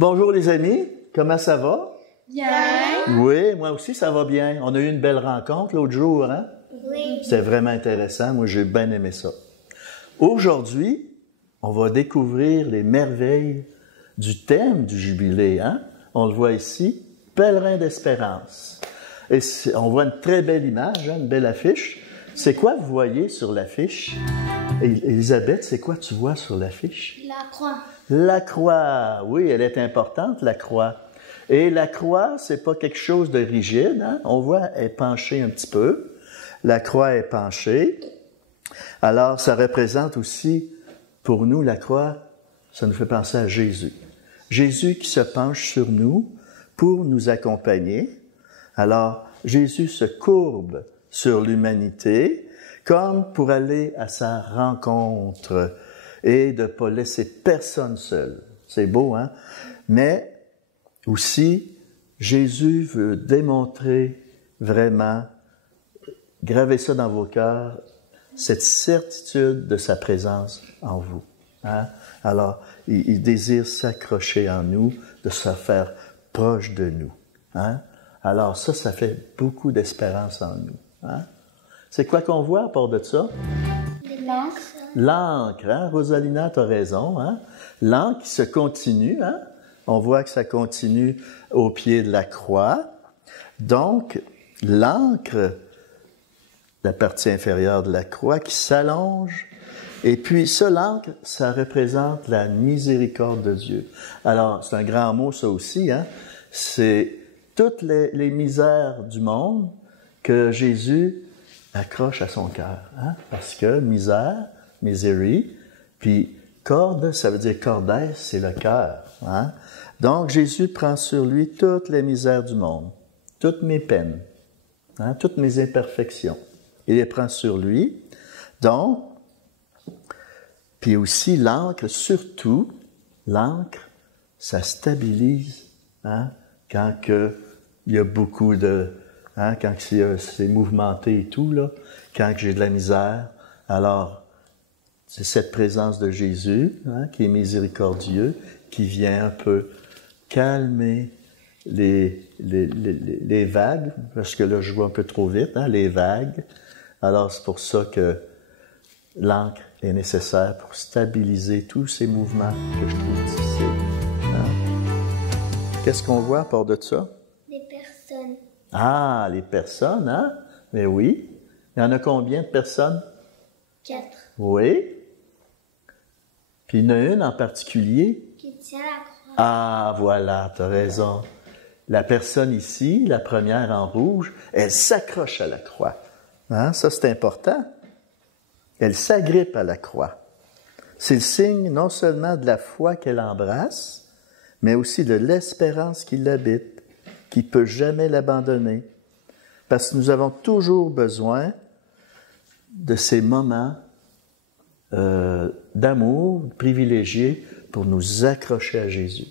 Bonjour les amis, comment ça va? Bien. Oui, moi aussi ça va bien. On a eu une belle rencontre l'autre jour, hein? Oui. C'était vraiment intéressant, moi j'ai bien aimé ça. Aujourd'hui, on va découvrir les merveilles du thème du jubilé, hein? On le voit ici, Pèlerin d'espérance. Et on voit une très belle image, hein, une belle affiche. C'est quoi vous voyez sur l'affiche? Elisabeth, c'est quoi tu vois sur l'affiche? La croix. La croix, oui, elle est importante, la croix. Et la croix, c'est pas quelque chose de rigide, hein? On voit, elle est penchée un petit peu. La croix est penchée. Alors, ça représente aussi, pour nous, la croix, ça nous fait penser à Jésus. Jésus qui se penche sur nous pour nous accompagner. Alors, Jésus se courbe sur l'humanité comme pour aller à sa rencontre et de ne pas laisser personne seul. C'est beau, hein? Mais aussi, Jésus veut démontrer vraiment, graver ça dans vos cœurs, cette certitude de sa présence en vous. Hein? Alors, il désire s'accrocher en nous, de se faire proche de nous. Hein? Alors ça fait beaucoup d'espérance en nous. Hein? C'est quoi qu'on voit à part de ça? L'encre. L'encre, hein? Rosalina, tu as raison. Hein? L'encre qui se continue, hein? On voit que ça continue au pied de la croix. Donc, l'encre, la partie inférieure de la croix qui s'allonge. Et puis, ça, l'encre, ça représente la miséricorde de Dieu. Alors, c'est un grand mot, ça aussi, hein? C'est toutes les misères du monde que Jésus accroche à son cœur. Hein? Parce que misère, misery, puis corde, ça veut dire cordès, c'est le cœur. Hein? Donc, Jésus prend sur lui toutes les misères du monde, toutes mes peines, hein? Toutes mes imperfections. Il les prend sur lui. Donc, puis aussi l'encre, surtout, l'encre, ça stabilise, hein? Quand il y a beaucoup de... Hein, quand c'est mouvementé et tout, là, quand j'ai de la misère, alors c'est cette présence de Jésus, hein, qui est miséricordieux, qui vient un peu calmer les vagues, parce que là je vois un peu trop vite, hein, les vagues. Alors c'est pour ça que l'encre est nécessaire pour stabiliser tous ces mouvements que je trouve difficiles. Hein. Qu'est-ce qu'on voit à part de ça? Les personnes. Ah, les personnes, hein? Mais oui. Il y en a combien de personnes? 4. Oui. Puis il y en a une en particulier. Qui tient la croix. Ah, voilà, tu as raison. La personne ici, la première en rouge, elle s'accroche à la croix. Hein? Ça, c'est important. Elle s'agrippe à la croix. C'est le signe non seulement de la foi qu'elle embrasse, mais aussi de l'espérance qui l'habite, qui ne peut jamais l'abandonner. Parce que nous avons toujours besoin de ces moments d'amour privilégiés pour nous accrocher à Jésus.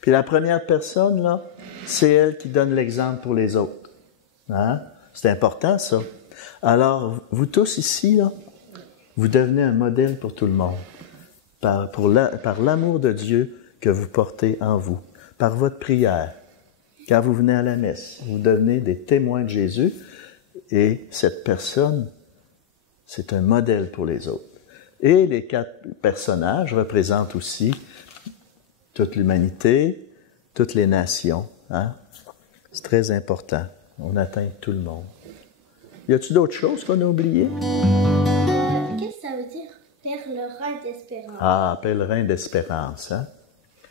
Puis la première personne, là, c'est elle qui donne l'exemple pour les autres. Hein? C'est important, ça. Alors, vous tous ici, là, vous devenez un modèle pour tout le monde. Par l'amour de Dieu que vous portez en vous. Par votre prière. Quand vous venez à la messe, vous devenez des témoins de Jésus et cette personne, c'est un modèle pour les autres. Et les 4 personnages représentent aussi toute l'humanité, toutes les nations. Hein? C'est très important. On atteint tout le monde. Y a-t-il d'autres choses qu'on a oubliées? Qu'est-ce que ça veut dire? Pèlerin d'espérance. Ah, pèlerin d'espérance. Hein?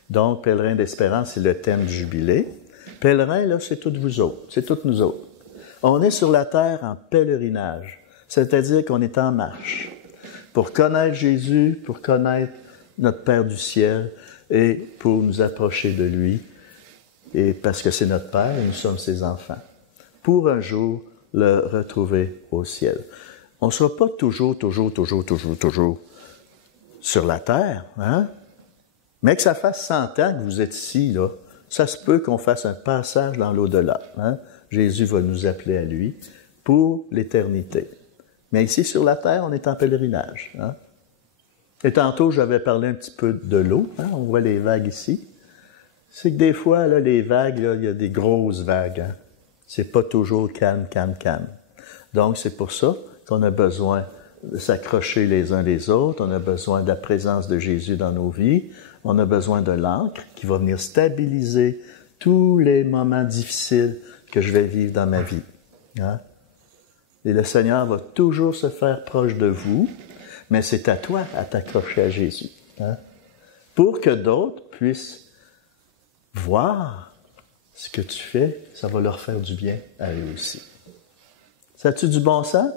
Donc, pèlerin d'espérance, c'est le thème du jubilé. Pèlerin, là, c'est toutes vous autres, c'est toutes nous autres. On est sur la terre en pèlerinage, c'est-à-dire qu'on est en marche pour connaître Jésus, pour connaître notre Père du ciel et pour nous approcher de lui, et parce que c'est notre Père et nous sommes ses enfants, pour un jour le retrouver au ciel. On ne sera pas toujours sur la terre, hein? Mais que ça fasse 100 ans que vous êtes ici, là, ça se peut qu'on fasse un passage dans l'au-delà. Hein? Jésus va nous appeler à lui pour l'éternité. Mais ici, sur la terre, on est en pèlerinage. Hein? Et tantôt, j'avais parlé un petit peu de l'eau. Hein? On voit les vagues ici. c'est que des fois, là, les vagues, là, il y a des grosses vagues. Hein? C'est pas toujours calme, calme, calme. Donc, c'est pour ça qu'on a besoin de s'accrocher les uns les autres. On a besoin de la présence de Jésus dans nos vies. On a besoin de l'ancre qui va venir stabiliser tous les moments difficiles que je vais vivre dans ma vie. Hein? Et le Seigneur va toujours se faire proche de vous, mais c'est à toi à t'accrocher à Jésus. Hein? Pour que d'autres puissent voir ce que tu fais, ça va leur faire du bien à eux aussi. Ça a-tu du bon sens?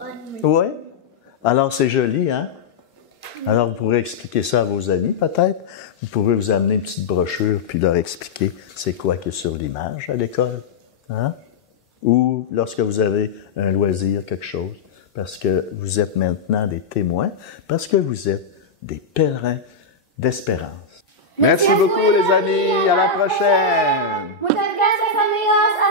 Oui. Oui? Alors, c'est joli, hein? Alors, vous pourrez expliquer ça à vos amis, peut-être. Vous pourrez vous amener une petite brochure puis leur expliquer c'est quoi qui est sur l'image à l'école. Hein? Ou lorsque vous avez un loisir, quelque chose. Parce que vous êtes maintenant des témoins, parce que vous êtes des pèlerins d'espérance. Merci beaucoup, les amis. À la prochaine. Muchas gracias, amigos.